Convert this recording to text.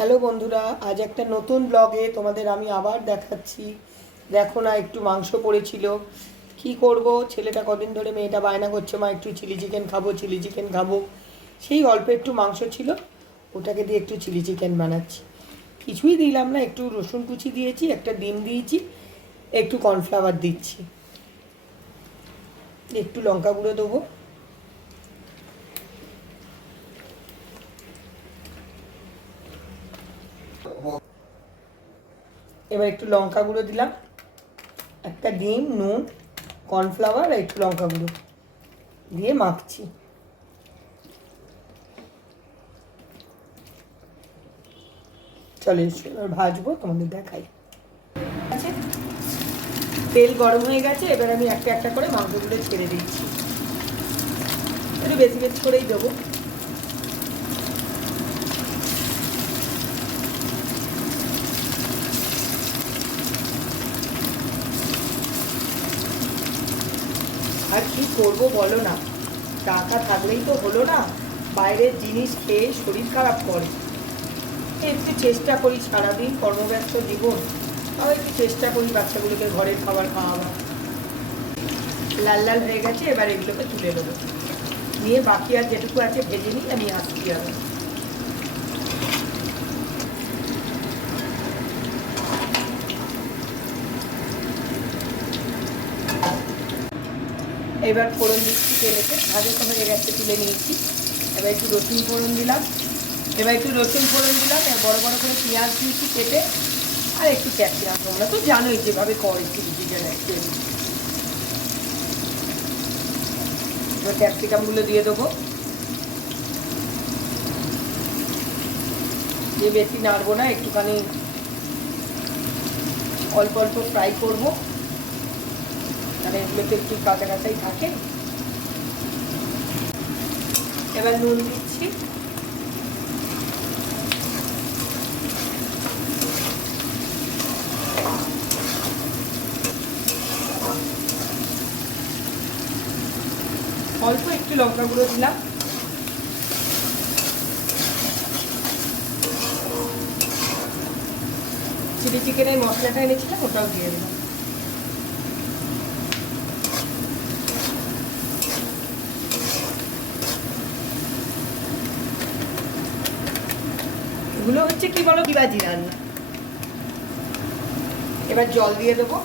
Hello বন্ধুরা, আজ একটা নতুন ব্লগে তোমাদের আমি আবার দেখাচ্ছি। দেখো না, একটু মাংস পড়েছিল, কি করব, ছেলেটা কদিন ধরে মেয়েটা বায়না করছে মা একটু চিলি চিকেন খাবো, চিলি চিকেন খাবো। সেই অল্প একটু মাংস ছিল, ওটাকে দিয়ে একটু চিলি চিকেন বানাচ্ছি। কিছুই দিলাম না, একটু রসুন কুচি দিয়েছি, একটা ডিম দিয়েছি, একটু কর্নফ্লাওয়ার দিচ্ছি, একটু লঙ্কা গুঁড়ো দেবো। এবার একটু লঙ্কা গুঁড়ো দিলাম, একটা ডিম, নুন, কর্নফ্লাওয়ার আর একটু লঙ্কা গুঁড়ো দিয়ে মাখছি। চলে এবার ভাজবো, তোমাদের দেখাই। আছে, তেল গরম হয়ে গেছে, এবার আমি একটা একটা করে মাংসগুলো ছেড়ে দিচ্ছি, একটু বেশি বেশি করেই দেবো। আর কি করবো বলো না, টাকা থাকলেই তো হলো না, বাইরের জিনিস খেয়ে শরীর খারাপ করে। একটু চেষ্টা করি, সারাদিন কর্মব্যস্ত জীবন, আবার একটু চেষ্টা করি বাচ্চাগুলোকে ঘরের খাবার খাওয়াবার। লাল লাল হয়ে গেছে, এবার এগুলোকে তুলে দেবো, নিয়ে বাকি আর যেটুকু আছে ভেজে নিই, আমি আসছি আবার। এবার ফোড়ন দিচ্ছি তেলেতে, ভাজা তো হয়ে গেছে, তুলে নিয়েছি। এবার একটু রসুন ফোড়ন দিলাম, এবার বড় বড় করে পেঁয়াজ দিয়েছি কেটে, আর একটু ক্যাপসিকাম। তোমরা তো জানোই যেভাবে করে চিলি চিকেন অ্যাকচুয়ালি। এবার ক্যাপসিকামগুলো দিয়ে দেবো, দিয়ে বেশি নাড়বো না, একটুখানি অল্প অল্প ফ্রাই করবো, মানে এগুলো তো একটু কাঁচা কাঁচাই থাকে। এবার নুন দিচ্ছি, অল্প একটু লঙ্কা গুঁড়ো দিলাম, চিলি চিকেনের মশলাটা এনেছিলাম ওটাও দিয়ে দিলাম। এগুলো হচ্ছে কি বলো, ডিবাজি রান্না। এবার জল দিয়ে দেবো,